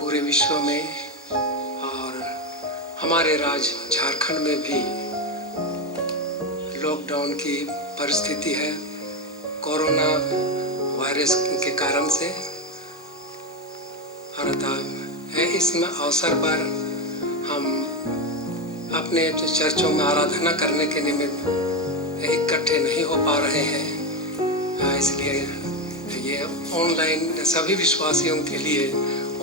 पूरे विश्व में और हमारे राज्य झारखंड में भी लॉकडाउन की परिस्थिति है कोरोना वायरस के कारण से। और इसमें अवसर पर हम अपने चर्चों में आराधना करने के निमित्त इकट्ठे नहीं हो पा रहे हैं, इसलिए ये ऑनलाइन सभी विश्वासियों के लिए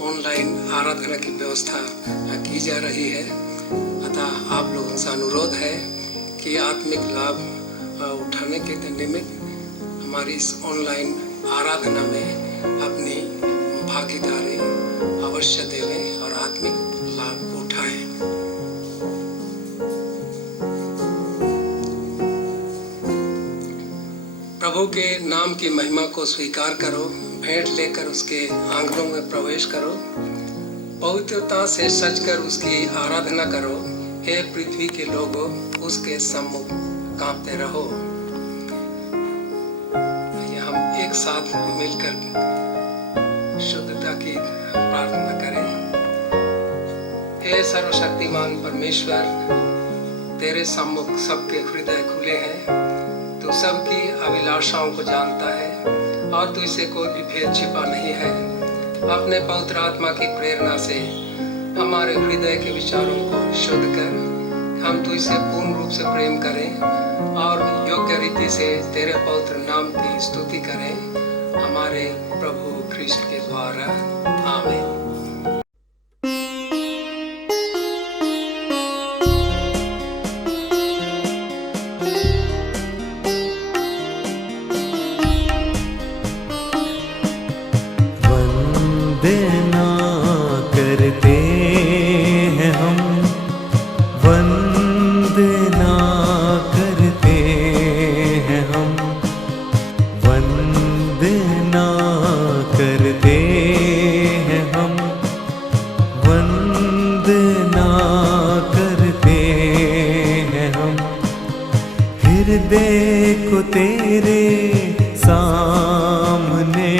ऑनलाइन आराधना की व्यवस्था की जा रही है। अतः आप लोगों से अनुरोध है कि आत्मिक लाभ उठाने के निमित्त हमारी इस ऑनलाइन आराधना में अपनी भागीदारी अवश्य देवें और आत्मिक लाभ उठाएं। प्रभु के नाम की महिमा को स्वीकार करो, भेंट लेकर उसके आंगनों में प्रवेश करो, पवित्रता से सजकर उसकी आराधना करो। हे पृथ्वी के लोगों, उसके सम्मुख कांपते रहो। हम एक साथ मिलकर शुद्धता की प्रार्थना करें। हे सर्वशक्तिमान परमेश्वर, तेरे सम्मुख सबके हृदय खुले हैं। तू सबकी अभिलाषाओं को जानता है और तू इसे कोई भी भेद छिपा नहीं है। अपने पवित्र आत्मा की प्रेरणा से हमारे हृदय के विचारों को शुद्ध कर हम तू इसे पूर्ण रूप से प्रेम करें और योग्य रीति से तेरे पवित्र नाम की स्तुति करें, हमारे प्रभु ख्रिस्ट के द्वारा। आमीन। हृदय को तेरे सामने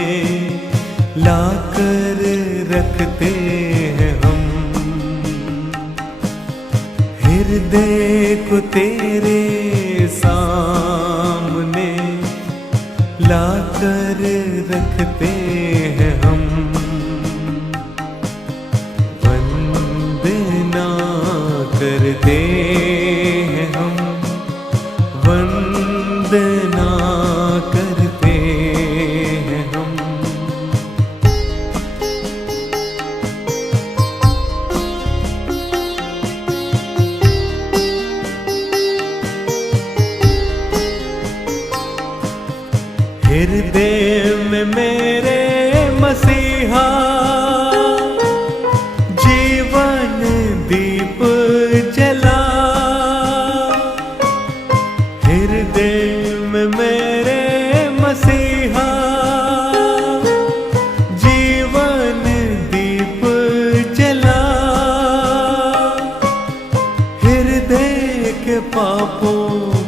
लाकर रखते हैं हम, हृदय को तेरे सामने लाकर रखते हैं हम। वंदना करते हैं हम, वंदना करते हैं हम। हृदय में मेरे मसीहा जीवन दीप जला, हृदय में मेरे मसीहा जीवन दीप जला। हृदय के पापों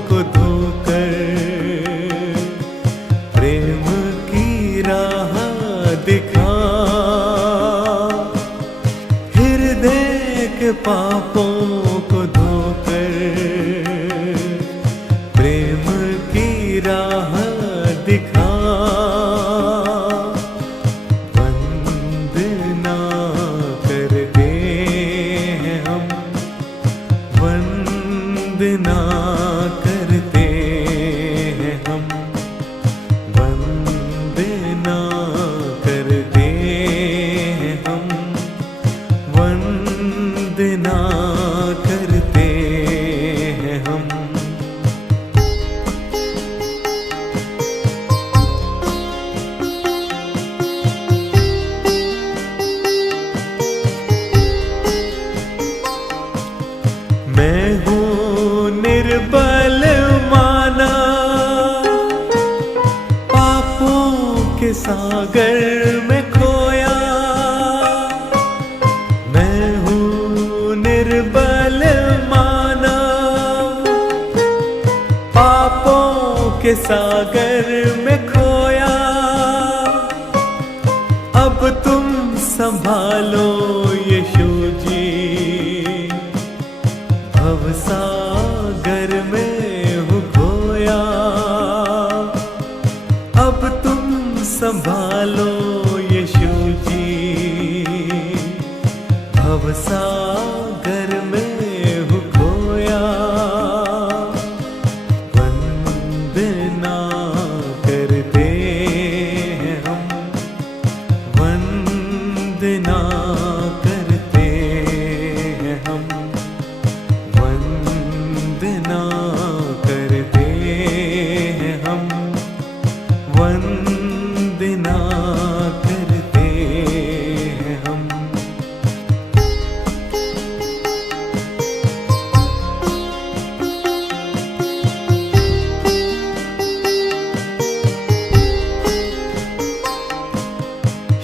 को धोकर प्रेम की राह दिखा, हृदय के पापों को धोकर प्रेम की राह दिखा। वंदना सागर में खोया, अब तुम संभालो यीशु जी। भवसागर में हूँ खोया, अब तुम संभालो यीशु जी। भवसागर में हूँ खोया, वंदना करते हैं हम, वंदना करते हैं हम, वंदना करते हैं हम, वंदना करते हैं हम।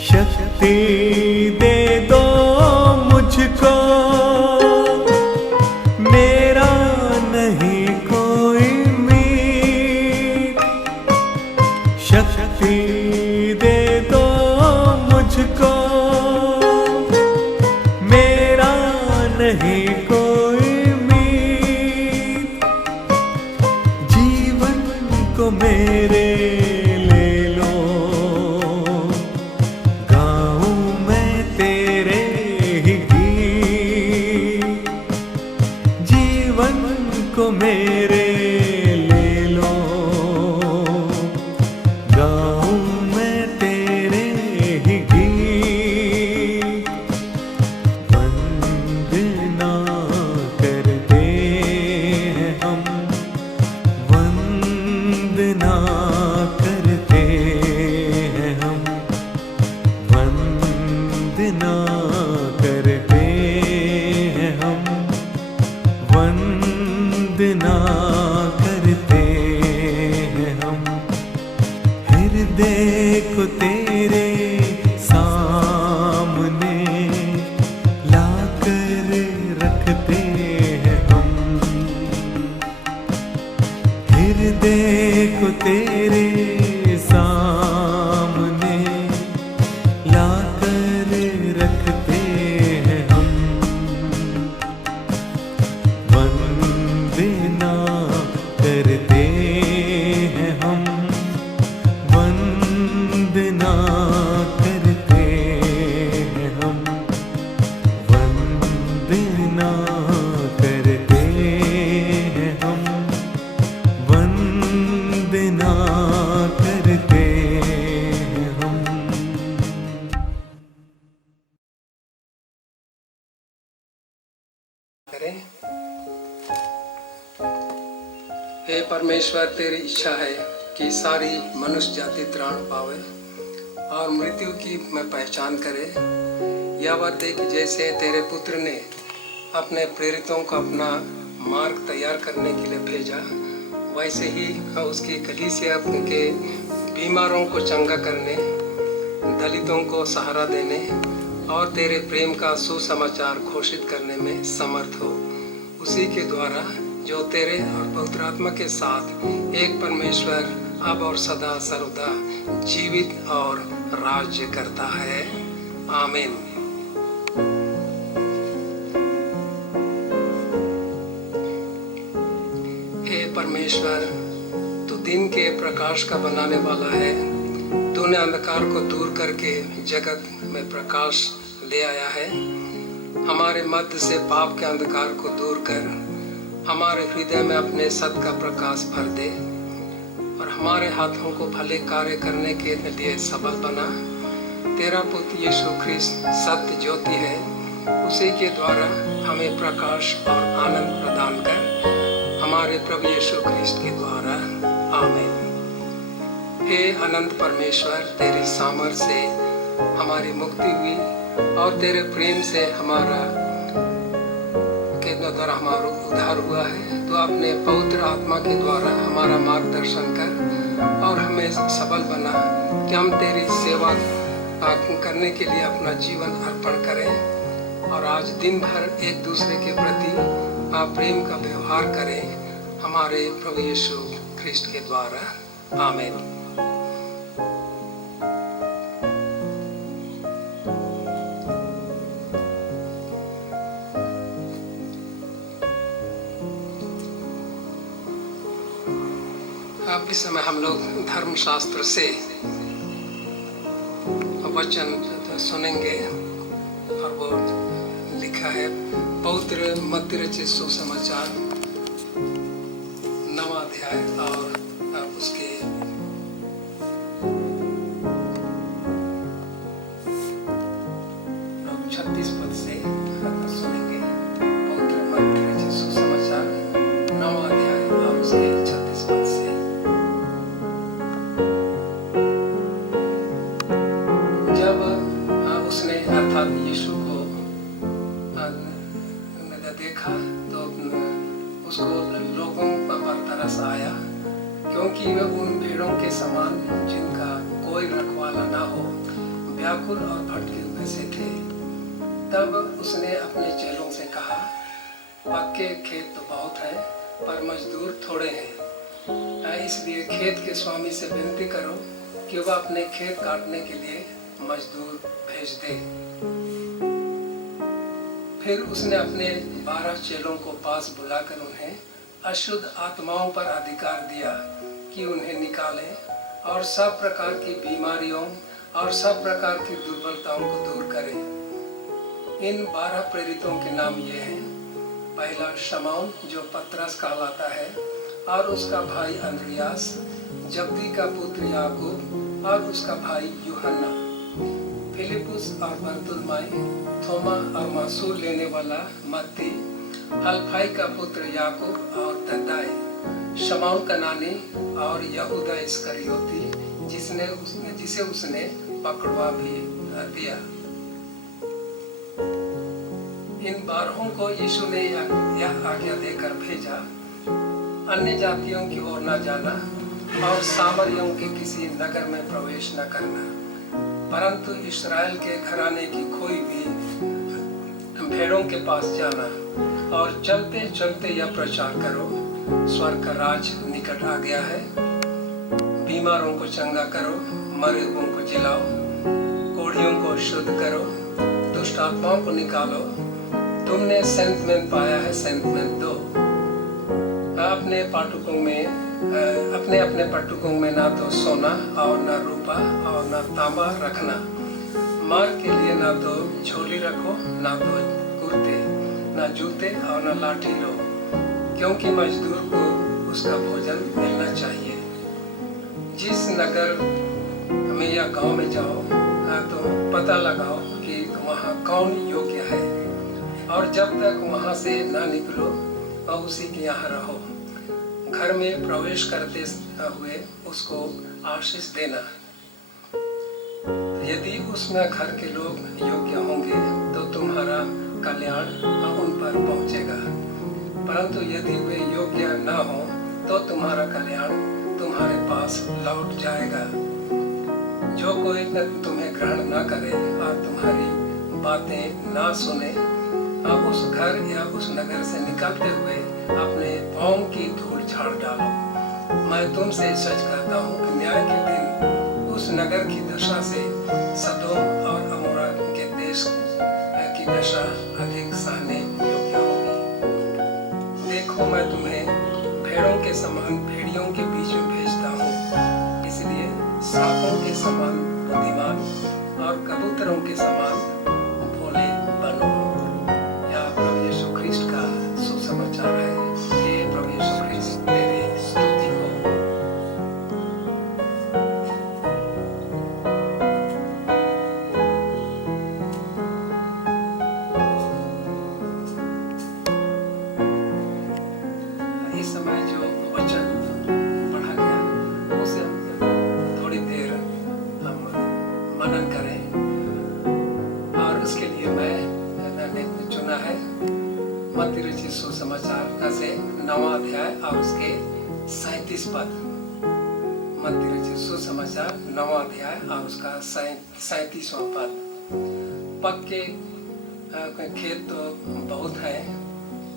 शक्ति दे दो मुझको, मेरा नहीं कोई मीत। शक्ति दे दो मुझको, मेरा नहीं कोई मीत। जीवन को मेरे ले लो, गाऊं मैं तेरे ही गीत। जीवन को मेरे ले लो, गाऊं मैं तेरे ही गीत। वंदना करते हैं हम, वंदना करते हैं हम, वंदना करते हैं हम, वंदना करते हैं हम। हृदय को तेरे सामने लाकर रखते हैं हम। हृदय को तेरे सामने लाकर रखते हैं हम। वंदना करते हैं हम, वंदना करते हैं हम, वंदना करते हैं हम, वंदना करते हैं हम। करें। हे परमेश्वर, तेरी इच्छा है कि सारी मनुष्य जाति त्राण पावे और मृत्यु की मैं पहचान करे। यह बात है कि जैसे तेरे पुत्र ने अपने प्रेरितों को अपना मार्ग तैयार करने के लिए भेजा, वैसे ही उसकी कलीसिया के बीमारों को चंगा करने, दलितों को सहारा देने और तेरे प्रेम का सुसमाचार घोषित करने में समर्थ हो। उसी के द्वारा जो तेरे और पवित्र आत्मा के साथ एक परमेश्वर अब और सदा सर्वदा जीवित और राज्य करता है। आमीन। हे परमेश्वर, तू दिन के प्रकाश का बनाने वाला है। तूने अंधकार को दूर करके जगत में प्रकाश ले आया है। हमारे मध्य से पाप के अंधकार को दूर कर हमारे हृदय में अपने सत्य का प्रकाश भर दे और हमारे हाथों को भले कार्य करने के लिए सबल बना। तेरा पुत्र यीशु ख्रिस्त सत्य ज्योति है, उसी के द्वारा हमें प्रकाश और आनंद प्रदान कर, हमारे प्रभु यीशु ख्रिस्त के द्वारा। आमीन। हे अनंत परमेश्वर, तेरी सामर्थ्य से हमारी मुक्ति हुई और तेरे प्रेम से हमारा द्वारा हमारा उद्धार हुआ है। तो अपने पवित्र आत्मा के द्वारा हमारा मार्गदर्शन कर और हमें सबल बना कि हम तेरी सेवा करने के लिए अपना जीवन अर्पण करें और आज दिन भर एक दूसरे के प्रति प्रेम का व्यवहार करें, हमारे प्रभु यीशु ख्रिस्त के द्वारा। आमीन। अब इस समय हम लोग धर्मशास्त्र से वचन सुनेंगे और वो लिखा है पवित्र मत्ती रचित सुसमाचार 9वां अध्याय और उसके 36 पद से सुनेंगे। पवित्र मत्ती रचित सुसमाचार 9वां अध्याय और उसके 36 पद से। जब उसने अर्थात यीशु को देखा तो उसको लोगों पर तरस आया, क्योंकि वे उन भेड़ों के समान जिनका कोई रखवाला ना हो व्याकुल और भटके हुए से थे। तब उसने अपने चेलों से कहा, पक्के खेत तो बहुत हैं पर मजदूर थोड़े हैं, इसलिए खेत के स्वामी से विनती करो कि वह अपने खेत काटने के लिए मजदूर भेज दे। फिर उसने अपने 12 चेलों को पास बुलाकर उन्हें अशुद्ध आत्माओं पर अधिकार दिया कि उन्हें निकालें और सब प्रकार की बीमारियों और सब प्रकार की दुर्बलताओं को दूर करें। इन 12 प्रेरितों के नाम ये हैं। पहला शमौन जो पतरस कहलाता है और उसका भाई अंद्रियास, जब्दी का पुत्र याकूब और उसका भाई यूहन्ना, फिलिपुस और बरतुल्मै, थोमा और मासूल लेने वाला मत्ती, हल्फाई का पुत्र याकूब और तद्दाई, शमौन कनानी और यहूदा इस्करियोती जिसे उसने पकड़वा भी दिया। इन 12 को यीशु ने यह आज्ञा देकर भेजा, अन्य जातियों की ओर न जाना और सामरियों के किसी नगर में प्रवेश न करना, परंतु इस्राएल के घराने की कोई भी भेड़ों के पास जाना और चलते चलते यह प्रचार करो, स्वर्ग का राज निकट आ गया है। बीमारों को चंगा करो, मरे हुओं को जिलाओ, कोढ़ियों को शुद्ध करो, दुष्ट आत्माओं को निकालो। तुमने सेंत में पाया है, सेंत में दो। अपने अपने पटुकों में ना तो सोना और ना रूपा और ना तांबा रखना। मार्ग के लिए ना तो झोली रखो, ना तो कुर्ते, ना जूते और ना लाठी लो, क्योंकि मजदूर को उसका भोजन मिलना चाहिए। जिस नगर में या गांव में जाओ तो पता लगाओ कि वहाँ कौन योग्य है, और जब तक वहाँ से ना निकलो तो उसी के यहाँ रहो। घर में प्रवेश करते हुए उसको आशीष देना। यदि उसमें घर के लोग योग्य होंगे तो तुम्हारा कल्याण उन पर पहुंचेगा, परंतु यदि वे योग्य न हो तो तुम्हारा कल्याण तुम्हारे पास लौट जाएगा। जो कोई तुम्हें ग्रहण न करे और तुम्हारी बातें ना सुने, अब उस घर या उस नगर से निकलते हुए अपने पाँव की धूल झाड़ डालो। मैं तुमसे सच कहता हूँ कि न्याय के दिन उस नगर की दशा से सदोम और अमोरा के देश की दशा अधिक सहने योग्य होगी। देखो, मैं तुम्हें भेड़ों के समान भेड़ियों के बीच में भेजता हूँ, इसलिए सांपों के समान बुद्धिमान और कबूतरों के समान भोले बनो। यह प्रभु यीशु ख्रिस्ट का सुसमाचार है। हे प्रभु यीशु ख्रिस्ट, तेरी स्तुति हो। इस समय जो वचन पढ़ा गया उसे थोड़ी देर हम मनन करें, और उसके लिए मैंने चुना है मत्ती रचित सुसमाचार से 9वां अध्याय और उसके 37 पद। मत्ती रचित सुसमाचार 9वां अध्याय और उसका 37वां पद। पक्के खेत तो बहुत हैं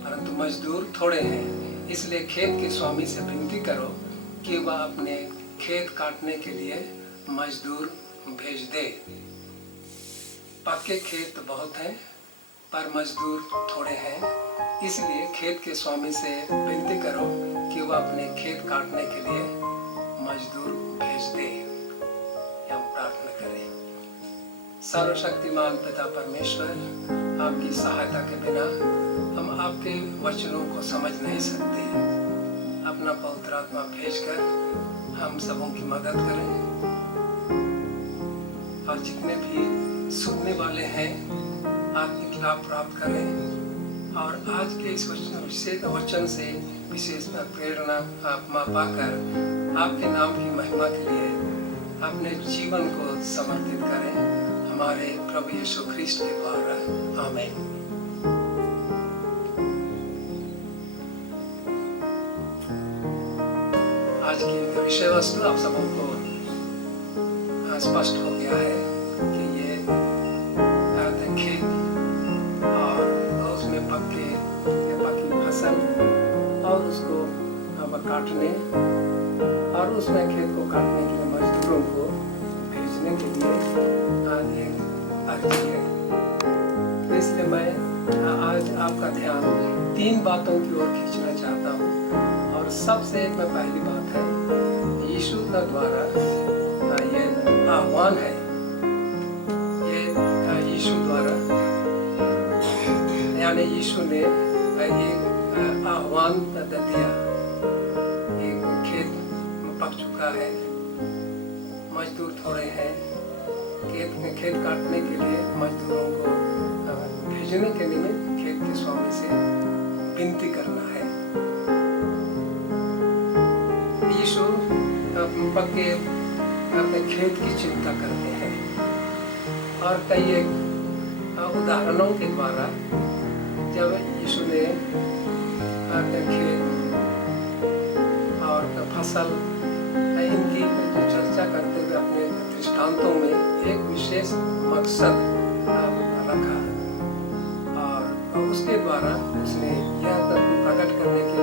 परंतु मजदूर थोड़े हैं, इसलिए खेत के स्वामी से विनती करो कि वह अपने खेत काटने के लिए मजदूर भेज दे। पक्के खेत बहुत हैं पर मजदूर थोड़े हैं, इसलिए खेत के स्वामी से विनती करो कि वह अपने खेत काटने के लिए मजदूर भेज दे। हम प्रार्थना करें। सर्वशक्तिमान पिता परमेश्वर, आपकी सहायता के बिना हम आपके वचनों को समझ नहीं सकते। अपना पवित्र आत्मा भेजकर हम सबों की मदद करें और जितने भी सुनने वाले हैं आत्मिक लाभ प्राप्त करें और आज के इस वचन से विशेष प्रेरणा पाकर आपके नाम की महिमा के लिए अपने जीवन को समर्पित करें। हमारे प्रभु यीशु ख्रीष्ट के द्वारा आमीन। आज की विषय वस्तु आप सबों को स्पष्ट हो गया है कि ये खेत और उसमें पकी फसल और उसको काटने और उसमें खेत को काटने के लिए मजदूरों को भेजने के लिए एक अर्जी है। इसलिए मैं आज आपका ध्यान 3 बातों की ओर खींचना चाहता हूँ और सबसे पहली बात है यीशु का द्वारा ये आह्वान है। ये यीशु द्वारा यानी यीशु ने एक आह्वान दिया। एक खेत पक चुका है, मजदूर थोड़े हैं, खेत काटने के लिए मजदूरों को भेजने के लिए खेत के स्वामी से विनती करना है। यीशु पक्के अपने खेत की चिंता करते हैं और कई एक उदाहरणों के द्वारा जब यीशु ने अपने खेत और फसल इनकी चर्चा करते हुए अपने दृष्टांतों में एक विशेष मकसद रखा और उसके द्वारा उसने यह प्रकट करने की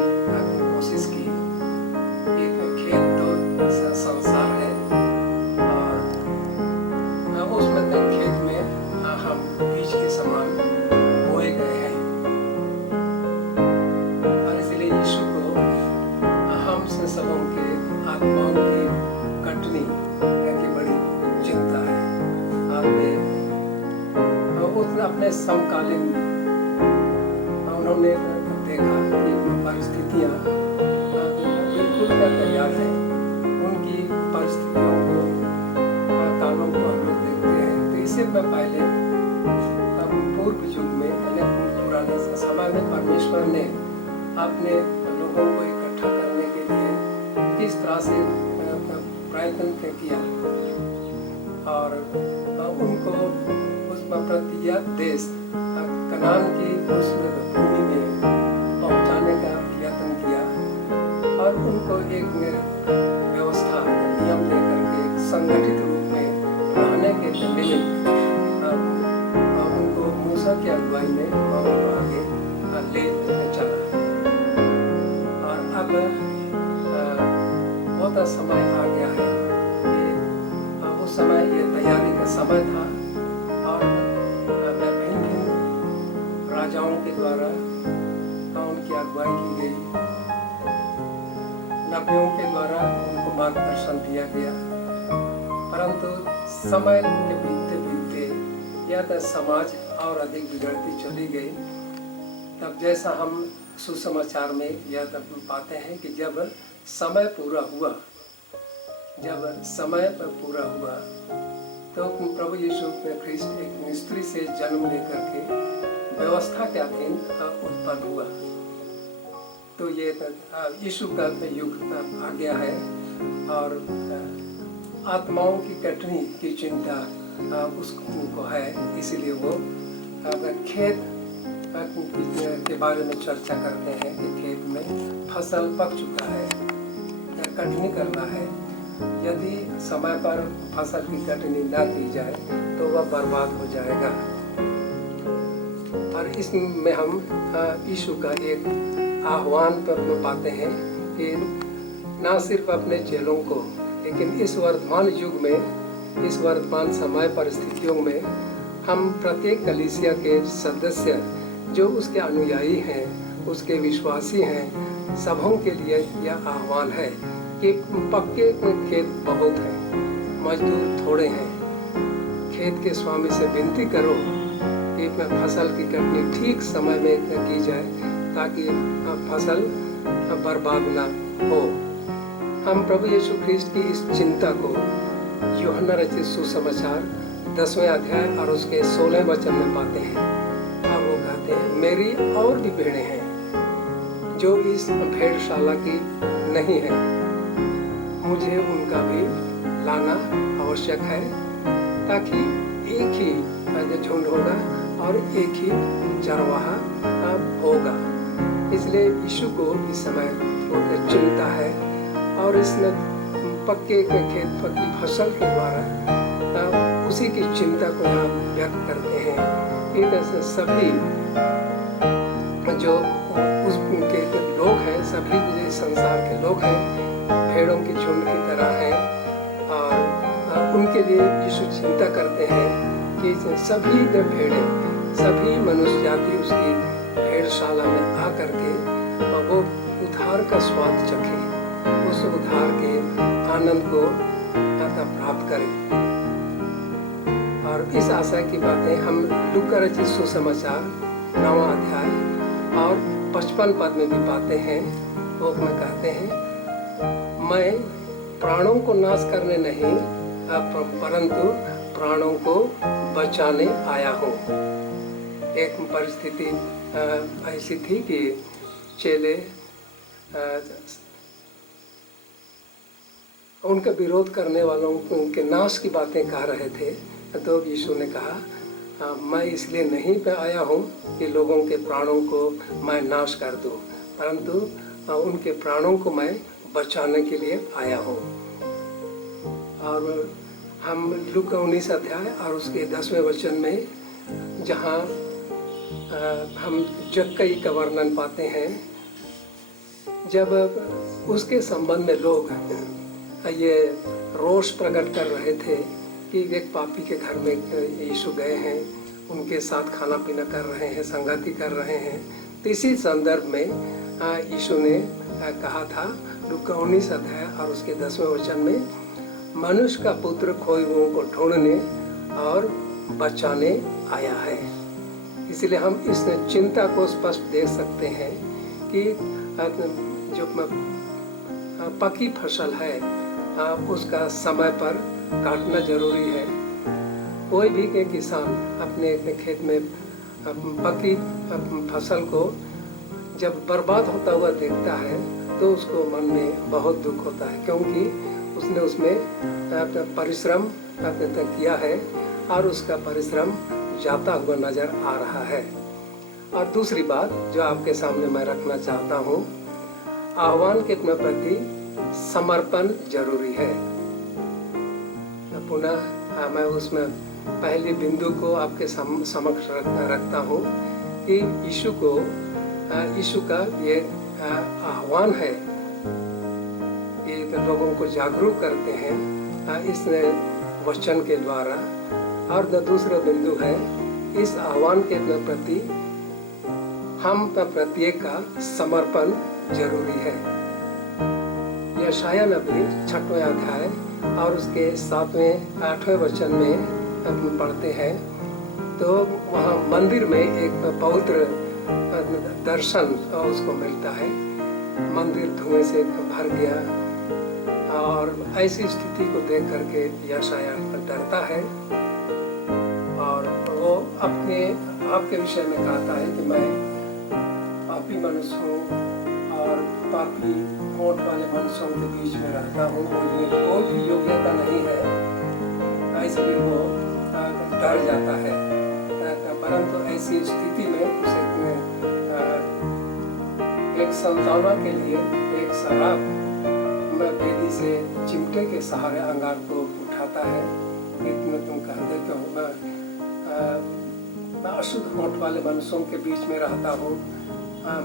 कोशिश की। एक खेत तो संसार है और उसमें खेत में हम बीज के समान बोए गए हैं और इसलिए यीशु को हम से सबों के आत्माओं की कटनी की बड़ी चिंता है। अपने समकालीन उन्होंने देखा कि परिस्थितियाँ बिल्कुल तैयार हैं। उनकी परिस्थितियों को कालों को हम लोग देखते हैं। तो इससे पहले पूर्व युग में पुराने समय में परमेश्वर ने अपने लोगों को इकट्ठा करने के लिए किस तरह से प्रयत्न किया और उनको उस प्रतिज्ञा देश कनान की उस भूमि में पहुंचाने का यत्न किया और उनको एक व्यवस्था नियम देकर के संगठित रूप में रहने के निमित्त उनको मूसा की अगुवाई में उनको आगे ले चला। और अब बहुत समय आ गया है कि उस समय ये तैयारी का समय था और भिन्न राजाओं के द्वारा उनकी अगुवाई की गई, नबियों के द्वारा उनको मार्गदर्शन दिया गया। परंतु समय के बीतते बीतते या तो समाज और अधिक बिगड़ती चली गई। तब जैसा हम सुसमाचार में यह तब पाते हैं कि जब समय पूरा हुआ तो प्रभु यीशु ख्रीष्ट एक स्त्री से जन्म लेकर के व्यवस्था के अधीन उत्पन्न हुआ। तो ये यीशु का युग आ गया है और आत्माओं की कटनी की चिंता उसको है। इसीलिए वो खेत के बारे में चर्चा करते हैं कि खेत में फसल पक चुका है, कटनी करना है। यदि समय पर फसल की कटनी ना की जाए तो वह बर्बाद हो जाएगा। और इसमें हम यीशु का एक आह्वान पर पाते हैं कि ना सिर्फ अपने चेलों को लेकिन इस वर्तमान युग में, इस वर्तमान समय परिस्थितियों में हम प्रत्येक कलीसिया के सदस्य जो उसके अनुयायी हैं, उसके विश्वासी हैं, सबों के लिए यह आह्वान है कि पक्के खेत बहुत हैं, मजदूर थोड़े हैं। खेत के स्वामी से विनती करो कि फसल की कटनी ठीक समय में की जाए ताकि फसल बर्बाद ना हो। हम प्रभु यीशु ख्रिस्ट की इस चिंता को यूहन्ना रचित सुसमाचार 10वें अध्याय और उसके 16वें वचन में पाते हैं। और वो कहते हैं, मेरी और भी भेड़ें हैं जो इस भेड़शाला की नहीं है, मुझे उनका भी लाना आवश्यक है ताकि एक ही झुंड होगा और एक ही चरवाहा होगा। इसलिए यीशु को इस समय बहुत चिंता है और इसने पक्के के खेत, पक्की फसल के द्वारा उसी की चिंता को यहाँ व्यक्त करते हैं। एक ऐसे सभी जो उसके लोग हैं, सभी जो संसार के लोग हैं, भेड़ों की झुंड की तरह हैं और उनके लिए यीशु चिंता करते हैं कि सभी भेड़ें, सभी मनुष्य जाति उसकी भेड़शाला में आकर के वो उद्धार का स्वाद चखे, उस उद्धार के आनंद को प्राप्त करें। और इस आशा की बातें हम लूका रचित सुसमाचार 9वां अध्याय और 55 पद में भी पाते हैं। वो में कहते हैं, मैं प्राणों को नाश करने नहीं परंतु प्राणों को बचाने आया हूँ। एक परिस्थिति ऐसी थी कि चेले उनका विरोध करने वालों को उनके नाश की बातें कह रहे थे। तो यीशु ने कहा, मैं इसलिए नहीं पे आया हूँ कि लोगों के प्राणों को मैं नाश कर दूँ, परंतु उनके प्राणों को मैं बचाने के लिए आया हूँ। और हम लूका 19 अध्याय और उसके 10वें वचन में जहाँ हम जक्कई का वर्णन पाते हैं, जब उसके संबंध में लोग ये रोष प्रकट कर रहे थे कि एक पापी के घर में यीशु गए हैं, उनके साथ खाना पीना कर रहे हैं, संगति कर रहे हैं। तो इसी संदर्भ में यीशु ने कहा था लूका 19 अध्याय और उसके 10वें वचन में, मनुष्य का पुत्र खोए हुओं को ढूंढने और बचाने आया है। इसलिए हम इस चिंता को स्पष्ट देख सकते हैं कि जो पकी फसल है उसका समय पर काटना जरूरी है। कोई भी किसान अपने खेत में पकी फसल को जब बर्बाद होता हुआ देखता है तो उसको मन में बहुत दुख होता है, क्योंकि उसने उसमें परिश्रम किया है और उसका परिश्रम जाता हुआ नजर आ रहा है। और दूसरी बात जो आपके सामने मैं रखना चाहता हूँ, आह्वान के प्रति समर्पण जरूरी है। पुनः मैं उसमें पहले बिंदु को आपके समक्ष रखता हूँ कि यीशु का ये आह्वान है, ये लोगों को जागरूक करते हैं इस वचन के द्वारा। और दूसरा बिंदु है, इस आह्वान के प्रति हम प्रत्येक का समर्पण जरूरी है। यशाया नबी 6वें अध्याय और उसके 7वें 8वें वचन में हम पढ़ते हैं, तो वहाँ मंदिर में एक पवित्र दर्शन उसको मिलता है। मंदिर धुएं से भर गया और ऐसी स्थिति को देख करके यशाया डरता है और वो अपने आप के विषय में कहता है कि मैं पापी मनुष्य हूँ और पापी होठ वाले मनुष्यों के बीच में रहता हूँ, मुझमें कोई भी योग्यता नहीं है। इसलिए वो डर जाता है। परंतु ऐसी स्थिति में उसे एक संतावना के लिए एक शराब बेदी से चिमटे के सहारे अंगार को उठाता है। इतने तुम कहते कि मैं अशुद्ध होठ वाले मनुष्यों के बीच में रहता हूँ,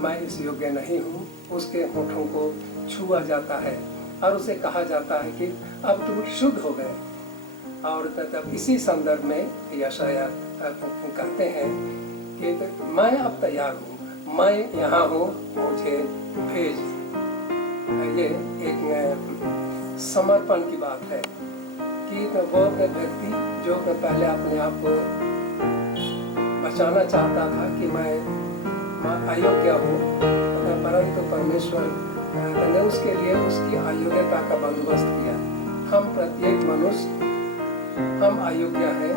मैं इस योग्य नहीं हूँ। उसके होठों को छुआ जाता है और उसे कहा जाता है कि अब तुम शुद्ध हो गए। और तब इसी संदर्भ में यशाया कहते हैं कि मैं अब तैयार हूँ, मैं यहाँ हूँ, मुझे भेज। ये एक समर्पण की बात है कि वो व्यक्ति जो पहले अपने आप को बचाना चाहता था कि मैं अयोग्य हूँ, परंतु परमेश्वर ने उसके लिए उसकी अयोग्यता का बंदोबस्त किया। हम प्रत्येक मनुष्य हम अयोग्य हैं,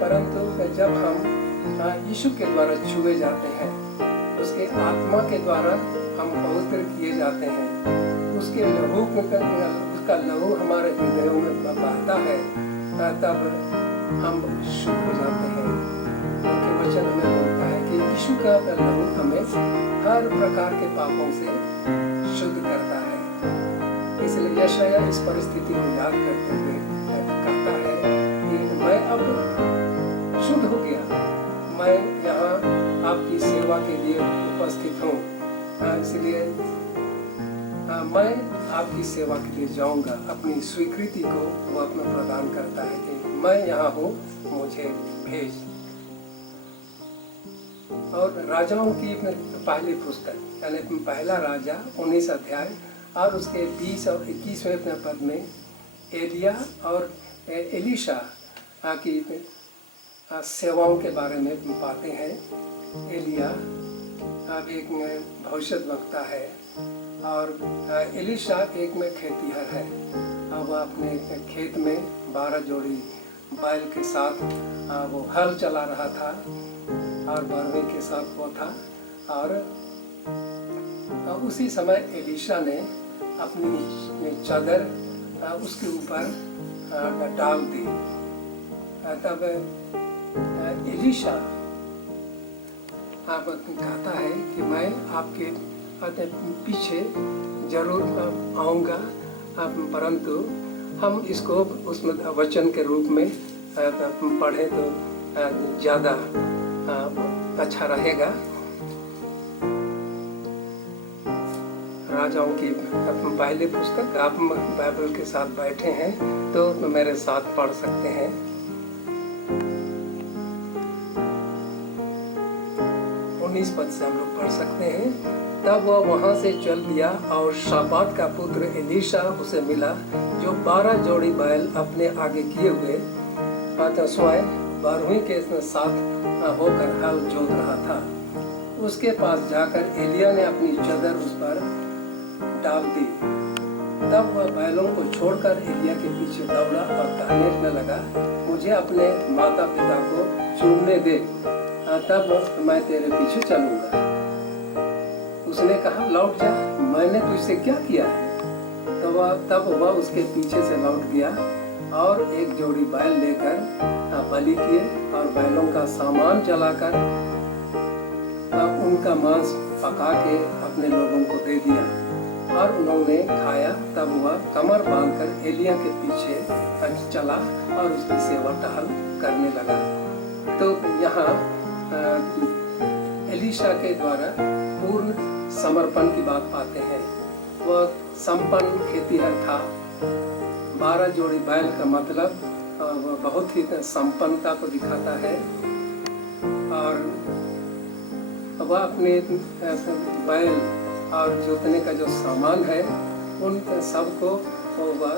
परंतु जब हम यीशु के द्वारा छुए जाते हैं, उसके आत्मा के द्वारा हम पवित्र किए जाते हैं, उसके लहू उसका लहू हमारे हृदयों में बहता है, तब हम शुद्ध हो जाते हैं। उनके वचन में बोलता है कि यीशु का लहू हमें हर प्रकार के पापों से शुद्ध करता है। इसलिए यशाया इस परिस्थिति को याद करते हुए कहता है कि मैं अब शुद्ध हो गया, मैं यहाँ आपकी सेवा के लिए उपस्थित हूँ, इसलिए मैं आपकी सेवा के लिए जाऊंगा। अपनी स्वीकृति को वो अपना प्रदान करता है कि मैं यहाँ हूँ, मुझे भेज। और राजाओं की पहली पुस्तक यानी पहला राजा 19 अध्याय और उसके 20 और 21वें पद में एलिया और एलीशा की सेवाओं के बारे में पाते हैं। एलिया अब एक भविष्यद्वक्ता है और एलीशा एक में खेतीहर है। अब वह अपने खेत में 12 जोड़ी बैल के साथ वो हल चला रहा था और बरवे के साथ वो था। और उसी समय एलीशा ने अपनी चादर उसके ऊपर डाल दी। तब एलीशा आप कहता है कि मैं आपके पीछे जरूर आऊँगा, परंतु हम इसको उसमें वचन के रूप में पढ़ें तो ज़्यादा अच्छा रहेगा। राजाओं की पहली पुस्तक आप बाइबल के साथ बैठे हैं तो मेरे साथ पढ़ सकते हैं। 19 पद से हम लोग पढ़ सकते हैं। तब वह वहां से चल दिया और शापात का पुत्र एलीशा उसे मिला, जो 12 जोड़ी बैल अपने आगे किए हुए स्वयं 12वीं के साथ होकर हल जोत रहा था। उसके पास जाकर एलिया ने अपनी चादर उस पर डाल दी। तब वह बैलों को छोड़कर एलिया के पीछे दौड़ा और कहने लगा, मुझे अपने माता पिता को चूमने दे, तब मैं तेरे पीछे चलूंगा। उसने कहा, लौट जा, मैंने तुझसे क्या किया है? तब वह उसके पीछे से लौट गया और एक जोड़ी बैल लेकर बलि किए और बैलों का सामान जलाकर उनका मांस पका के अपने लोगों को दे दिया और उन्होंने खाया। तब वह कमर बांधकर एलिया के पीछे चला और उसकी सेवा टहल करने लगा। तो यहाँ एलीशा के द्वारा पूर्ण समर्पण की बात पाते हैं। वह संपन्न खेतीहर था। 12 जोड़ी बैल का मतलब वह बहुत ही संपन्नता को दिखाता है। और वह अपने बैल और जोतने का जो सामान है उन सबको वह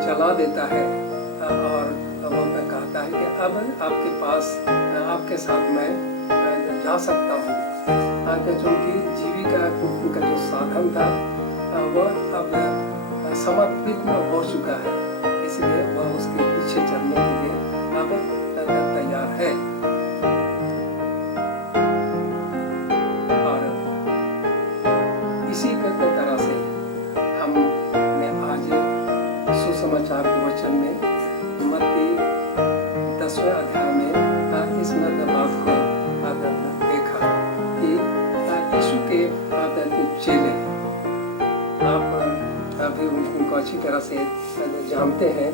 जला देता है और वह कहता है कि अब आपके पास आपके साथ मैं जा सकता हूँ। चूँकि जीविका का जो साधन था वह अब समर्पित हो चुका है, इसलिए वह उसके पीछे चलने के लिए अब तैयार है। और इसी तरह से हमने आज सुसमाचार के वचन में मत्ती 10वें अध्याय में इस बात को देखा कि यीशु के चेले, आप अभी उनको अच्छी तरह से जानते हैं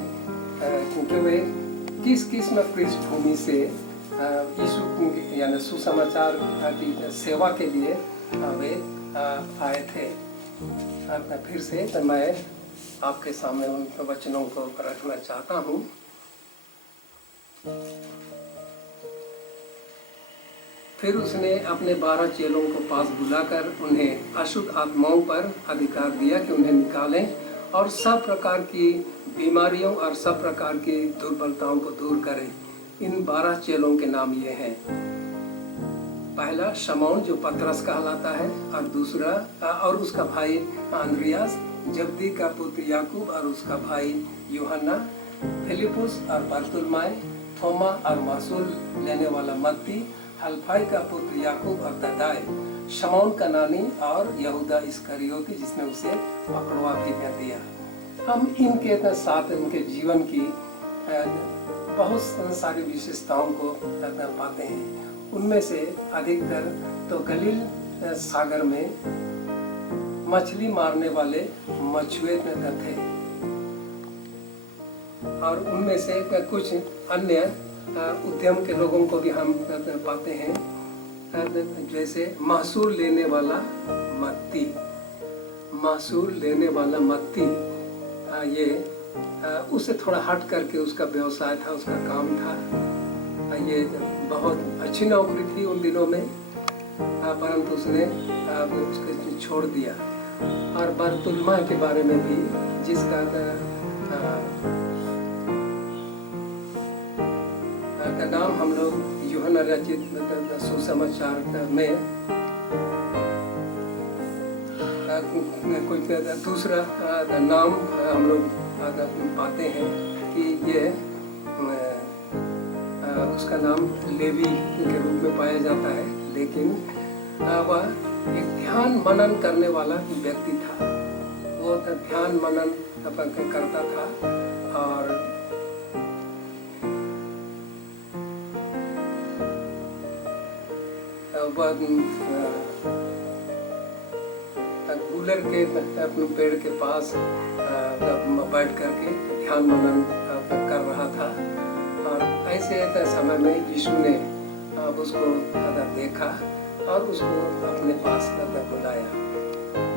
क्योंकि वे किस किस्म पृष्ठभूमि से यीशु यानी सुसमाचार की सेवा के लिए वे आए थे। फिर से तो मैं आपके सामने उन वचनों को रखना चाहता हूँ। फिर उसने अपने 12 चेलों को पास बुलाकर उन्हें अशुद्ध आत्माओं पर अधिकार दिया कि उन्हें निकालें और सब प्रकार की बीमारियों और सब प्रकार की दुर्बलताओं को दूर करें। इन 12 चेलों के नाम ये हैं। पहला शमौन जो पतरस कहलाता है, और दूसरा और उसका भाई अंद्रियास, जब्दी का पुत्र याकूब और उसका भाई यूहन्ना, फिलिपुस और बरतुल्मै, थोमा और मासूल लेने वाला मत्ती, हल्फाई का पुत्र याकूब और तदाय, शमौन कनानी और यहूदा इस्करियोती जिसने उसे पकड़वा भी दिया। हम इनके साथ इनके जीवन की बहुत सारी विशेषताओं को पाते हैं। उनमें से अधिकतर तो गलील सागर में मछली मारने वाले मछुए थे, और उनमें से कुछ अन्य उद्यम के लोगों को भी हम पाते हैं, जैसे महसूल लेने वाला मत्ती। महसूल लेने वाला मत्ती ये उससे थोड़ा हट करके उसका व्यवसाय था, उसका काम था। ये बहुत अच्छी नौकरी थी उन दिनों में, परंतु उसने उसको छोड़ दिया। और बरतुल्मै के बारे में भी, जिसका नाम हम लोग यूहन्ना रचित सुसमाचार में कोई दूसरा नाम हम लोग पाते हैं कि ये उसका नाम लेवी के रूप में पाया जाता है, लेकिन वह एक ध्यान मनन करने वाला व्यक्ति था। वो ध्यान मनन करता था और वह गूलर के अपने पेड़ के पास बैठ करके ध्यान मनन कर रहा था। और ऐसे समय में यीशु ने उसको देखा और उसको अपने पास बुलाया।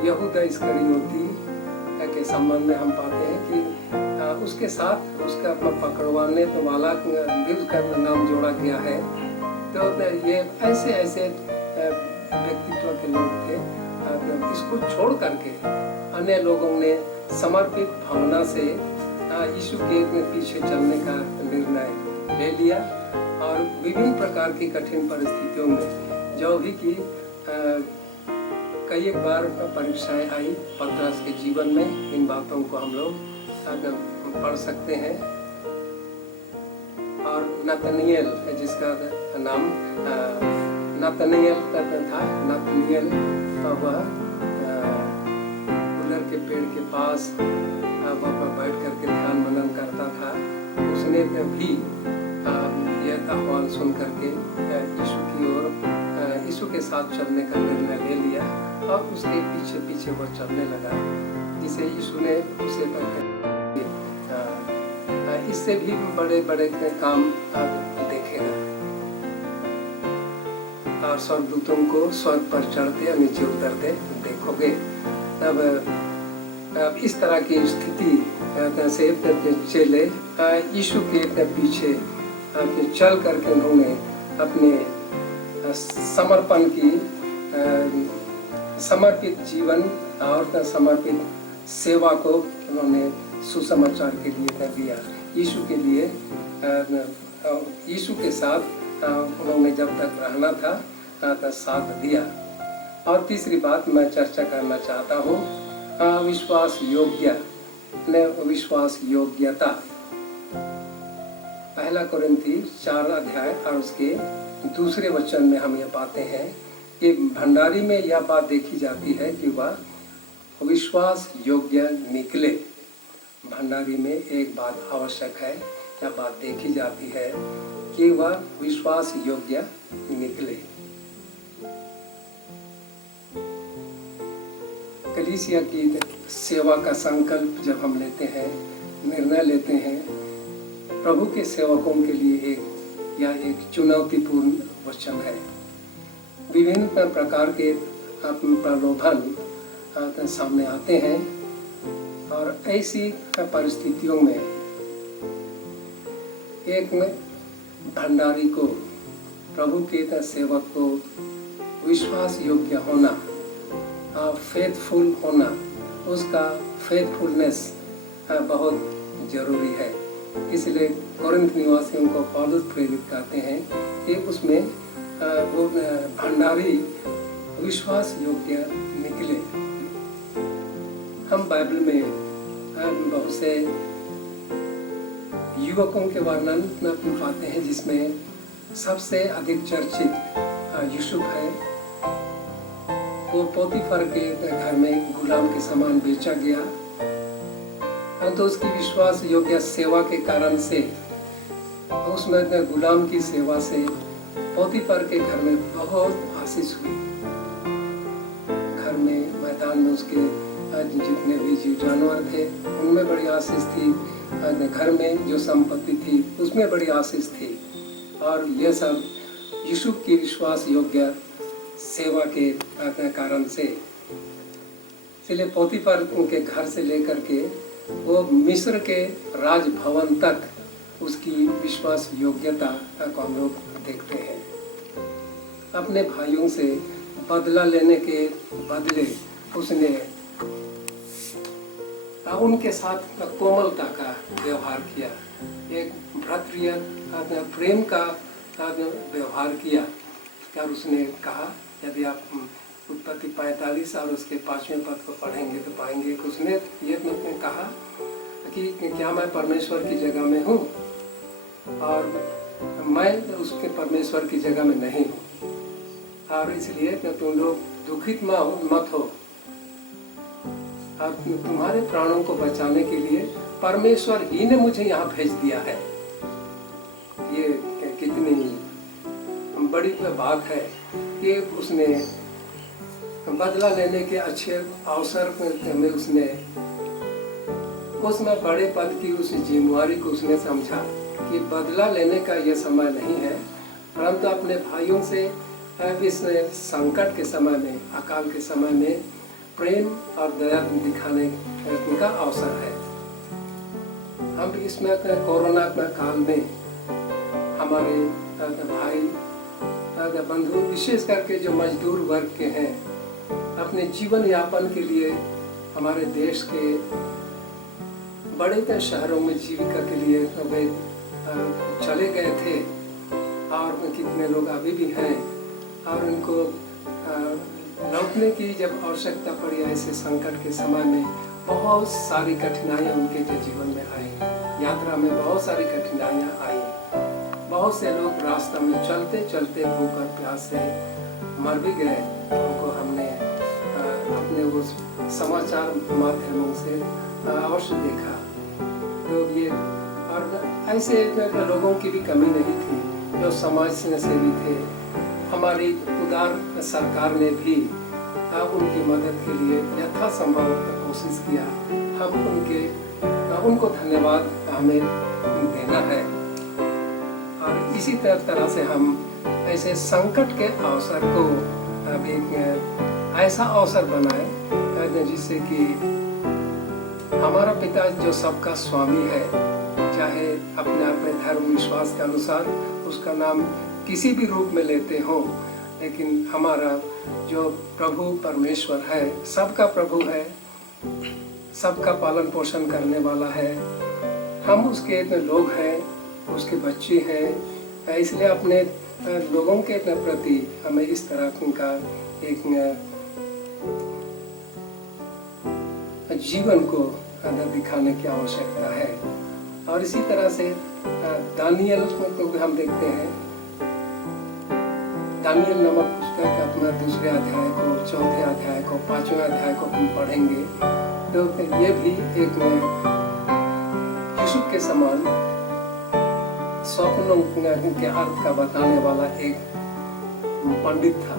यहूदा इस्करियोती के संबंध में हम पाते हैं कि उसके साथ उसका पकड़वाने वाला भी उसका नाम जोड़ा गया है। तो ये ऐसे ऐसे व्यक्तित्व के लोग थे। इसको छोड़ करके अन्य लोगों ने समर्पित भावना से यीशु के पीछे चलने का निर्णय ले लिया, और विभिन्न प्रकार की कठिन परिस्थितियों में जो भी कि कई एक बार परीक्षाएं आई पतरस के जीवन में, इन बातों को हम लोग पढ़ सकते हैं। और नतनिएल, जिसका नाम नतनिएल था, नतनिएल वह गुलर के पेड़ के पास वह बैठ करके ध्यान मनन करता था। उसने भी यह आह्वान सुन करके यीशु की ओर, यीशु के साथ चलने का निर्णय ले लिया और उसके पीछे पीछे वो चलने लगा, जिसे यीशु ने उसे इससे भी बड़े बड़े काम देखेगा। और स्वर्गदूतों को स्वर्ग पर चढ़ते या नीचे उतरते देखोगे। अब इस तरह की स्थिति से चले यीशु के पीछे चल करके उन्होंने अपने समर्पण की, समर्पित जीवन और समर्पित सेवा को उन्होंने सुसमाचार के लिए दिया। यीशु के लिए, यीशु के साथ उन्होंने जब तक रहना था तब साथ दिया। और तीसरी बात मैं चर्चा करना चाहता हूँ, विश्वास योग्य ने विश्वास योग्यता। पहला कोरिन्थी 4 अध्याय और उसके दूसरे वचन में हम ये पाते हैं कि भंडारी में यह बात देखी जाती है कि वह विश्वास योग्य निकले। भंडारी में एक बात आवश्यक है, यह बात देखी जाती है कि वह विश्वास योग्य निकले। कलीसिया की सेवा का संकल्प जब हम लेते हैं, निर्णय लेते हैं, प्रभु के सेवकों के लिए एक चुनौतीपूर्ण वचन है। विभिन्न प्रकार के प्रलोभन सामने आते हैं। और ऐसी परिस्थितियों में एक भंडारी को, प्रभु के सेवक को विश्वास योग्य होना, फेथफुल होना, उसका फेथफुलनेस बहुत जरूरी है। इसलिए कोरिन्थ निवासियों को पौलुस प्रेरित करते हैं कि उसमें वो भंडारी विश्वास योग्य निकले। हम बाइबल में बहुत से युवकों के वर्णन पाते हैं, जिसमें सबसे अधिक चर्चित यूसुफ है। वो पोतीफर के घर में गुलाम के समान बेचा गया, परंतु उसकी विश्वास योग्य सेवा के कारण से, उसमें गुलाम की सेवा से पोतीफर के घर में बहुत आशीष हुई। घर में, मैदान में उसके जितने भी जीव जानवर थे उनमें बड़ी आशीष थी, घर में जो संपत्ति थी उसमें बड़ी आशीष थी। और यह सब यूसुफ की विश्वास योग्य सेवा के कारण से। इसलिए पोतीफर के घर से लेकर के वो मिस्र के राजभवन तक उसकी विश्वास योग्यता को हम लोग देखते हैं। अपने भाइयों से बदला लेने के बदले उसने उनके साथ कोमलता का व्यवहार किया, एक भ्रातृय प्रेम का व्यवहार किया। और उसने कहा, यदि आप उत्पत्ति 45 और उसके 5वें पद को पढ़ेंगे तो पाएंगे कि उसने ये कहा कि क्या मैं परमेश्वर की जगह में हूँ और मैं उसके परमेश्वर की जगह में नहीं हूँ, और इसलिए तुम लोग दुखित मत हो, और तुम्हारे प्राणों को बचाने के लिए परमेश्वर ही ने मुझे यहाँ भेज दिया है। ये कितनी बड़ी बात है कि उसने बदला लेने के अच्छे अवसर में उसमें बड़े पद की उस जिम्मेवारी को उसने समझा कि बदला लेने का यह समय नहीं है, परंतु अपने भाइयों से इस संकट के समय में, अकाल के समय में प्रेम और दया दिखाने का अवसर है। हम इसमें कोरोना काल में हमारे भाई बंधु, विशेष करके जो मजदूर वर्ग के हैं, अपने जीवन यापन के लिए हमारे देश के बड़े शहरों में जीविका के लिए वे चले गए थे, और कितने लोग अभी भी हैं, और उनको लौटने की जब आवश्यकता पड़ी ऐसे संकट के समय में, बहुत सारी कठिनाइयाँ उनके जीवन में आई। यात्रा में बहुत सारी कठिनाइयाँ आई। बहुत से लोग रास्ता में चलते चलते भूख और प्यास से मर भी गए। उनको हमने अपने उस समाचार माध्यमों से अवश्य देखा। तो ये और ऐसे लोगों की भी कमी नहीं थी जो समाज से सेवी थे। हमारी उदार सरकार ने भी उनकी मदद के लिए यथासंभव कोशिश किया। हम उनको धन्यवाद हमें देना है। और इसी तरह से हम ऐसे संकट के अवसर को एक ऐसा अवसर बनाए जिससे कि हमारा पिता जो सबका स्वामी है, चाहे अपने अपने धर्म विश्वास के अनुसार उसका नाम किसी भी रूप में लेते हो, लेकिन हमारा जो प्रभु परमेश्वर है, सबका प्रभु है, सबका पालन पोषण करने वाला है। हम उसके इतने लोग हैं, उसके बच्चे हैं। इसलिए अपने लोगों के प्रति हमें इस तरह का एक जीवन को दिखाने की आवश्यकता है। और इसी तरह से दानियल को भी हम देखते हैं। दानियल नामक पुस्तक अपना 2 अध्याय को, 4 अध्याय को, 5वें अध्याय को हम पढ़ेंगे तो ये भी एक यूसुफ के समान स्वप्नों के अर्थ का बताने वाला एक पंडित था।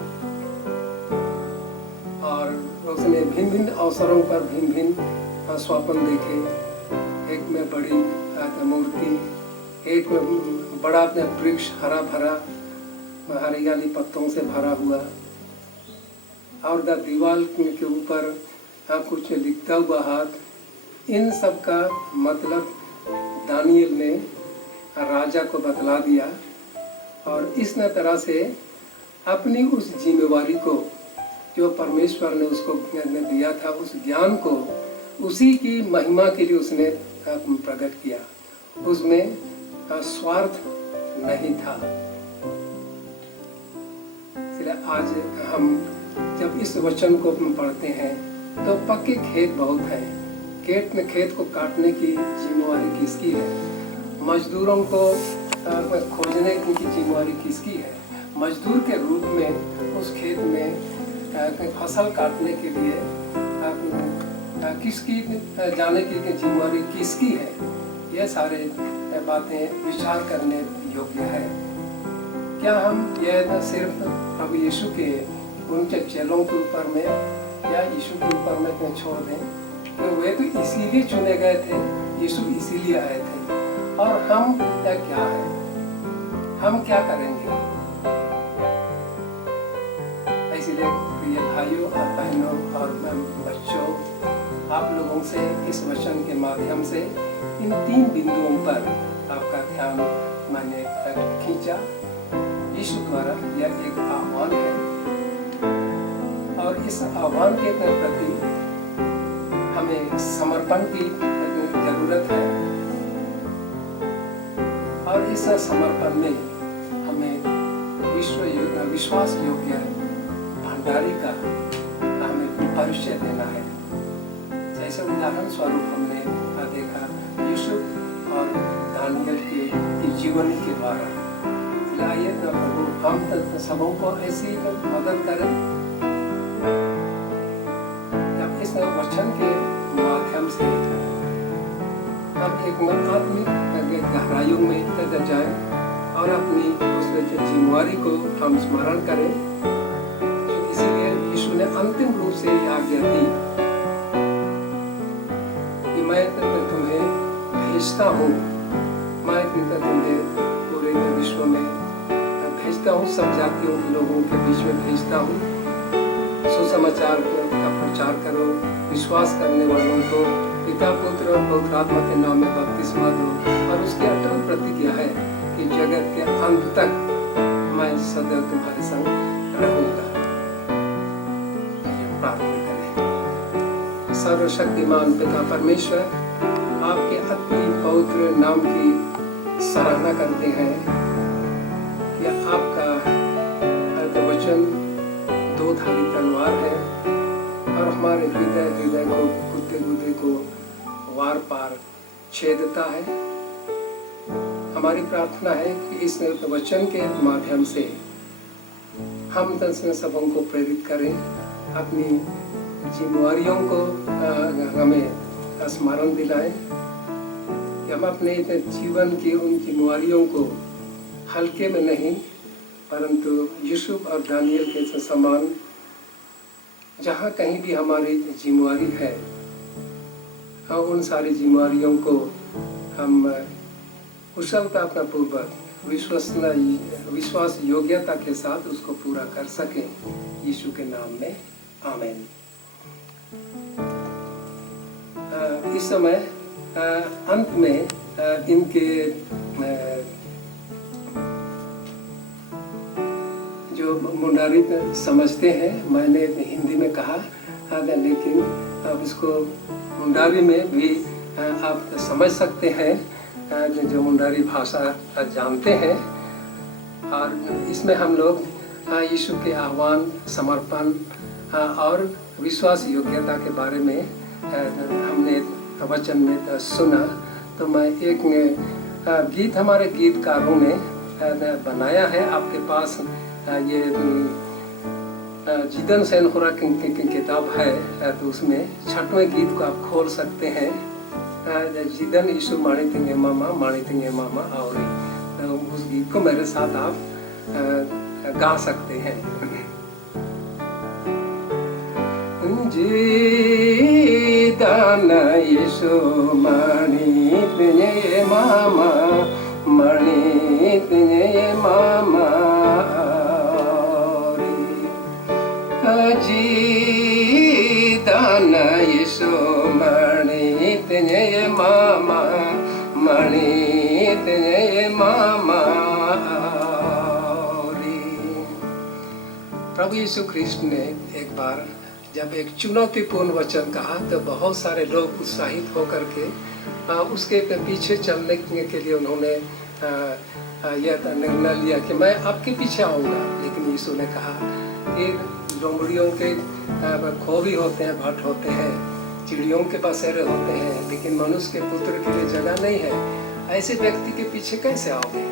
और उसने भिन्न भिन्न अवसरों पर भिन्न भिन्न स्वप्न देखे। एक में बड़ी मूर्ति, एक में बड़ा वृक्ष हरा भरा हरियाली पत्तों से भरा हुआ, और दीवार के ऊपर कुछ लिखता हुआ हाथ, इन सब का मतलब दानियल ने राजा को बतला दिया और इस तरह से अपनी उस जिम्मेवारी को जो परमेश्वर ने उसको दिया था, उस ज्ञान को उसी की महिमा के लिए उसने प्रकट किया। उसमें स्वार्थ नहीं था। इसलिए आज हम जब इस वचन को पढ़ते हैं तो पक्के खेत बहुत हैं। खेत को काटने की जिम्मेवारी किसकी है? मजदूरों को खोजने की जिम्मेवारी किसकी है? मजदूर के रूप में उस खेत में फसल काटने के लिए किसकी जाने की जिम्मेवारी किसकी है? ये सारे बातें विचार करने योग्य है। क्या हम यह सिर्फ प्रभु यीशु के उनके चेलों के ऊपर में या यीशु के ऊपर में छोड़ दें? तो वे तो इसीलिए चुने गए थे, यीशु इसीलिए आए थे, और हम क्या है, हम क्या करेंगे? इसलिए प्रिय भाइयों और बहनों और बच्चों, आप लोगों से इस वचन के माध्यम से इन 3 बिंदुओं पर आपका ध्यान मैंने खींचा। यीशु द्वारा यह एक आह्वान है और इस आह्वान के प्रति हमें समर्पण की जरूरत है और इस समर्पण में हमें विश्वास योग्य भंडारी का हमें परिचय देना है। जैसे उदाहरण स्वरूप हमने देखा यूसुफ और दानियल के जीवनी के द्वारा। आइए प्रभु हम सबों को ऐसी मदद करें जब इस वचन के माध्यम से हम एक आत्मिक गहराइयों में जाए और अपनी उस जिम्मेवारी को हम स्मरण करें। तो इसीलिए यीशु ने अंतिम रूप से आज्ञा दी कि मैं तुम्हें भेजता हूँ, मैं तुम्हें पूरे विश्व में भेजता हूँ, सब जातियों के लोगों के बीच में भेजता हूँ। सुसमाचार का प्रचार करो, विश्वास करने वालों को पिता पुत्र और पवित्र आत्मा के नाम में बपतिस्मा दो, और उसकी अटल प्रतिज्ञा है कि जगत के अंत तक मैं सदैव तुम्हारे संग रहूंगा। प्रार्थना करें। सर्वशक्तिमान पिता परमेश्वर, आपके अति पवित्र नाम की सराहना करते हैं कि आपका वचन 2 धारी तलवार है और हमारे हृदय को गुदे को वार पार छेदता है। हमारी प्रार्थना है कि इस वचन के माध्यम से हम सबों को प्रेरित करें, अपनी जिम्मेवारियों को हमें स्मरण दिलाएं कि हम अपने जीवन की उन जिम्मेवारियों को हल्के में नहीं, परंतु यूसुफ और दानियल के समान जहाँ कहीं भी हमारी जिम्मेवारी है, उन सारी जिम्मेवारियों को हम कुशलता पूर्वक विश्वास योग्यता के साथ उसको पूरा कर सकें। यीशु के नाम में आमीन। इस समय अंत में इनके जो मुंडारी समझते हैं, मैंने हिंदी में कहा लेकिन अब इसको मुंडारी में भी आप समझ सकते हैं जो मुंडारी भाषा जानते हैं। और इसमें हम लोग यीशु के आह्वान, समर्पण और विश्वास योग्यता के बारे में हमने वचन में सुना। तो मैं एक गीत हमारे गीतकारों ने बनाया है, आपके पास ये जिदन सेनहुरा की किताब है, तो उसमें 6वें गीत को आप खोल सकते हैं। जिदन यीशु माणी तिंगे मामा और उस गीत को मेरे साथ आप गा सकते हैं। जिदन यीशु माणी तिंगे मामा माणी तिंगे मामा जिदन मामा औरी। प्रभु यीशु ख्रिस्ट ने एक बार जब एक चुनौतीपूर्ण वचन कहा तो बहुत सारे लोग उत्साहित होकर के उसके पीछे चलने के लिए उन्होंने यह निर्णय लिया कि मैं आपके पीछे आऊँगा। लेकिन यीशु ने कहा कि लोमड़ियों के खो भी होते हैं, भट्ट होते हैं, चिड़ियों के बसेरे होते हैं, लेकिन मनुष्य के पुत्र के लिए जगह नहीं है। ऐसे व्यक्ति के पीछे कैसे आओगे?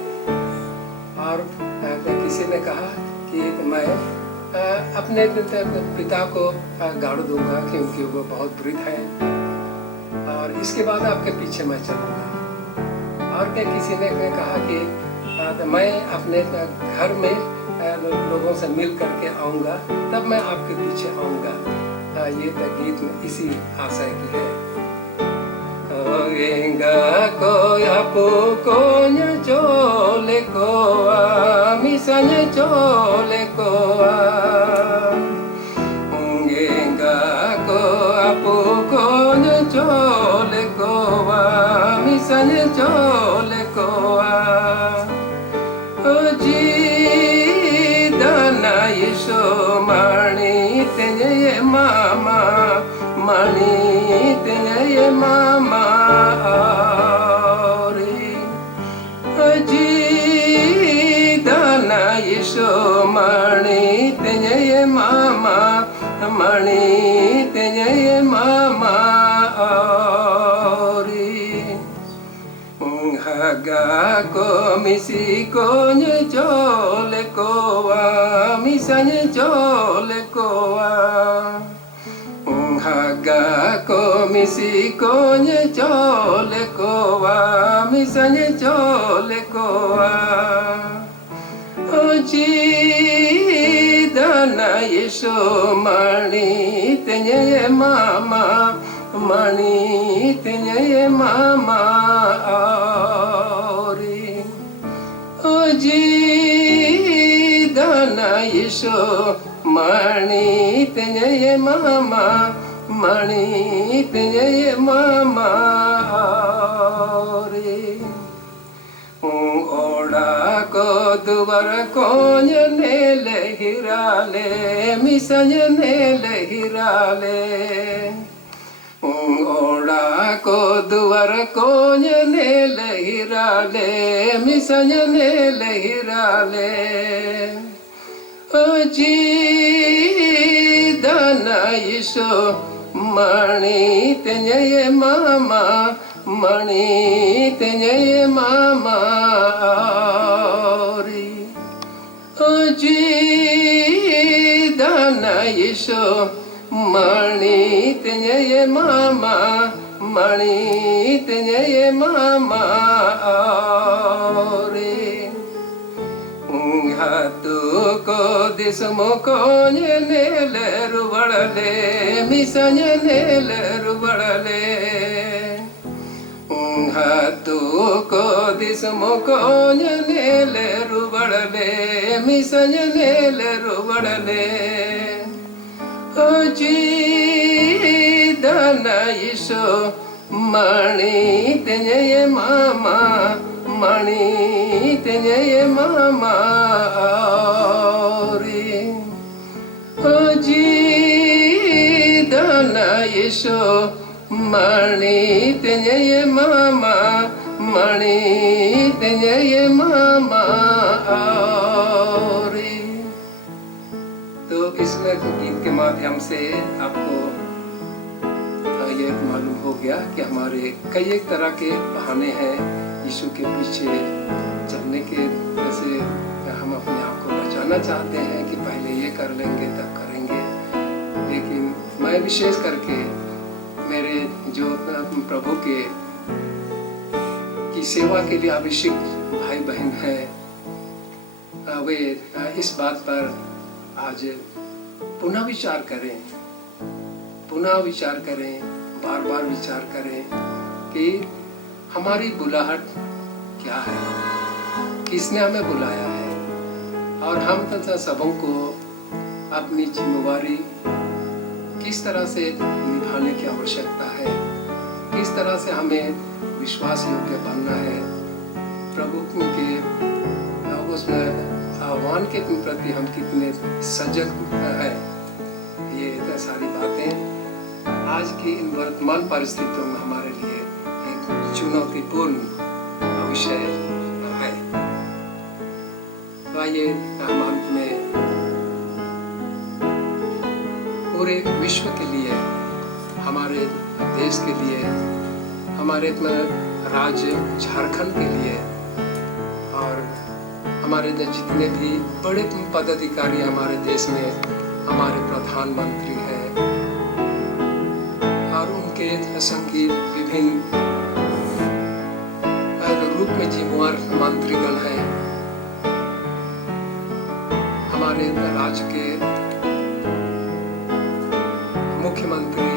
और किसी ने कहा कि मैं अपने पिता को गाड़ दूंगा क्योंकि वो बहुत वृद्ध है, और इसके बाद आपके पीछे मैं चलूँगा। और क्या किसी ने कहा कि मैं अपने घर में लोगों से मिल करके आऊँगा, तब मैं आपके पीछे आऊँगा। ये तो गीत में इसी आशय की है। Ko konya chole koa, misanya chole koa. Ungenga ko apu konya chole koa, misanya chole koa. Oji dana yisho mani tenye mama, mani tenye mama. Mani tenye mama, mani tenye mama ori. Haga ko misi ko nye chole koa, misanye chole koa. Haga ko misi ko nye chole koa, misanye chole koa. Oji dana yesho mani tenye mama, mani tenye mama ori. Oji dana yesho mani tenye mama, mani tenye mama ori. Oda ko dubar konya nele hirale, misanya nele hirale. Oda ko dubar konya nele hirale, misanya nele hirale. Oji dana yisho mani tenye mama, mani tenye mama ori. Oji dana yisho mani tenye mama, mani tenye mama ori. Hatu ko dismo ko nele rubalale, misanya nele rubalale. Hatu ko dismo ko nele rubalale, misanya nele rubalale. Oji dana yisho mani tenye mama, mani tenye mama ori. Oji dana yisho mani tenye mama, mani tenye mama ori. तो इसमें गीत के माध्यम से आपको ये मालूम हो गया कि हमारे कई एक तरह के बहाने हैं यीशु के पीछे चलने के। जैसे हम अपने आप को बचाना चाहते हैं कि पहले ये कर लेंगे तब करेंगे, लेकिन मैं विशेष करके मेरे जो प्रभु के की सेवा के लिए अभिषिक्त भाई बहन हैं, वे इस बात पर आज पुनः विचार करें, बार बार विचार करें कि हमारी बुलाहट क्या है, किसने हमें बुलाया है, और हम तथा सबों को अपनी जिम्मेवारी किस तरह से निभाने की आवश्यकता है, किस तरह से हमें विश्वास योग्य बनना है, प्रभु के उसमें आह्वान के प्रति हम कितने सजग हैं, ये सारी बातें आज की इन वर्तमान परिस्थितियों में हमारे लिए एक चुनौतीपूर्ण विषय है। तो आइए हम अंत में पूरे विश्व के लिए, हमारे देश के लिए, हमारे राज्य झारखंड के लिए और हमारे जितने भी बड़े पदाधिकारी हमारे देश में, हमारे प्रधानमंत्री हैं और उनके संगी विभिन्न रूप में जिम्मेवार मंत्रीगण हैं, हमारे राज्य के मुख्यमंत्री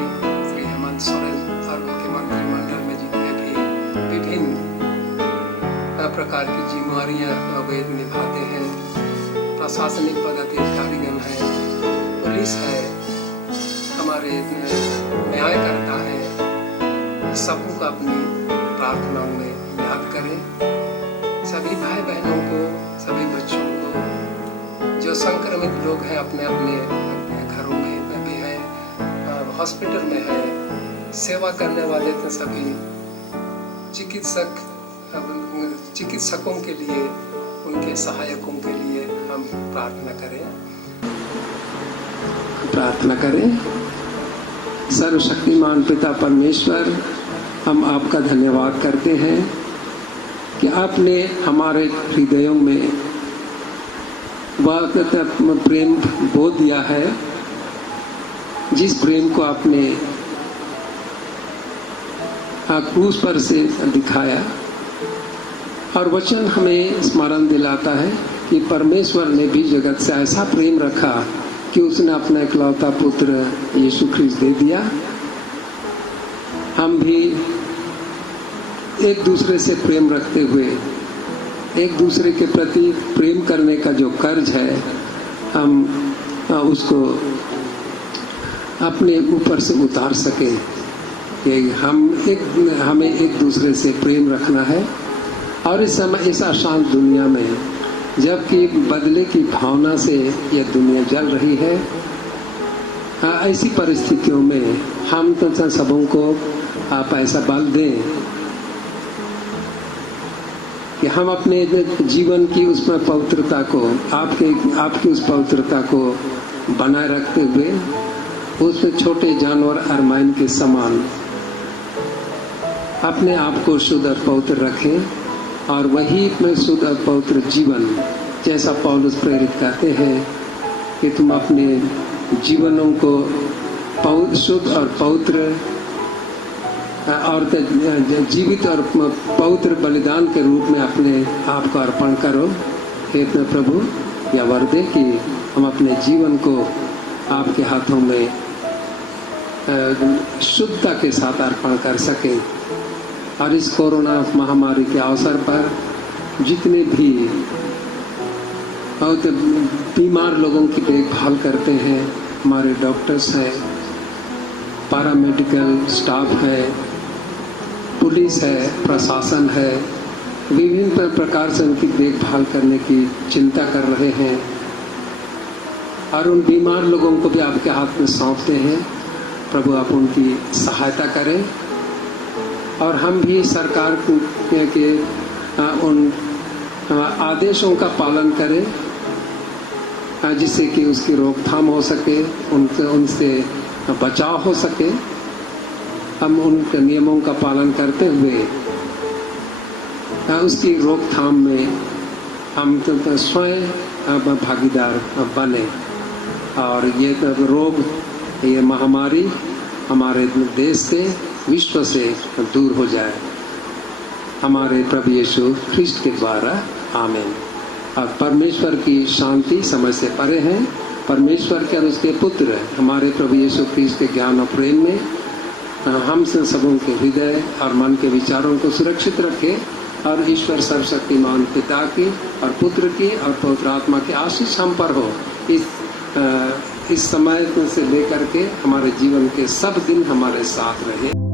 श्री हेमंत सोरेन और उनके मंत्रिमंडल में जितने भी विभिन्न प्रकार की जिम्मेवारियां वे निभाते हैं, प्रशासनिक पदाधिकारीगण हैं, पुलिस है, हमारे न्यायकर्ता है, सबको अपनी प्रार्थनाओं में याद करें। सभी भाई बहनों को, सभी बच्चों को, जो संक्रमित लोग हैं अपने अपने घरों में भी हैं, हॉस्पिटल में है, सेवा करने वाले थे सभी चिकित्सकों के लिए, उनके सहायकों के लिए हम प्रार्थना करें। सर्वशक्तिमान पिता परमेश्वर, हम आपका धन्यवाद करते हैं कि आपने हमारे हृदयों में वह प्रेम बो दिया है, जिस प्रेम को आपने क्रूस पर से दिखाया। और वचन हमें स्मरण दिलाता है कि परमेश्वर ने भी जगत से ऐसा प्रेम रखा कि उसने अपना इकलौता पुत्र यीशु ख्रिस्त दे दिया। हम भी एक दूसरे से प्रेम रखते हुए, एक दूसरे के प्रति प्रेम करने का जो कर्ज है, हम उसको अपने ऊपर से उतार सके कि हमें एक दूसरे से प्रेम रखना है। और इस समय इस अशांत दुनिया में, जबकि बदले की भावना से यह दुनिया जल रही है, ऐसी परिस्थितियों में हम तो सबों को आप ऐसा बल दें कि हम अपने जीवन की उसमें पवित्रता को, आपकी उस पवित्रता को बनाए रखते हुए उसमें छोटे जानवर अरमाइन के समान अपने आप को शुद्ध और पवित्र रखें। और वही में शुद्ध और पवित्र जीवन, जैसा पौलुस प्रेरित कहते हैं कि तुम अपने जीवनों को शुद्ध और पवित्र और जीवित और पवित्र बलिदान के रूप में अपने आप को अर्पण करो। हे प्रभु, यह वर दे कि हम अपने जीवन को आपके हाथों में शुद्धता के साथ अर्पण कर सकें। और इस कोरोना महामारी के अवसर पर जितने भी बहुत बीमार लोगों की देखभाल करते हैं, हमारे डॉक्टर्स हैं, पैरामेडिकल स्टाफ है, पुलिस है, प्रशासन है, विभिन्न प्रकार से उनकी देखभाल करने की चिंता कर रहे हैं। और उन बीमार लोगों को भी आपके हाथ में सौंपते हैं। प्रभु, आप उनकी सहायता करें। और हम भी सरकार के उन आदेशों का पालन करें, जिससे कि उसकी रोकथाम हो सके, उनसे बचाव हो सके। हम उनके नियमों का पालन करते हुए उसकी रोकथाम में हम स्वयं भागीदार बने और ये रोग, ये महामारी हमारे देश से, विश्व से दूर हो जाए, हमारे प्रभु यीशु ख्रिस्त के द्वारा। आमीन। और परमेश्वर की शांति समझ से परे है, परमेश्वर के और उसके पुत्र हमारे प्रभु यीशु ख्रिस्त के ज्ञान और प्रेम में हम सबों के हृदय और मन के विचारों को सुरक्षित रखे। और ईश्वर सर्वशक्तिमान पिता की और पुत्र की और पवित्र आत्मा की आशीष हम पर हो, इस समय से लेकर के हमारे जीवन के सब दिन हमारे साथ रहे।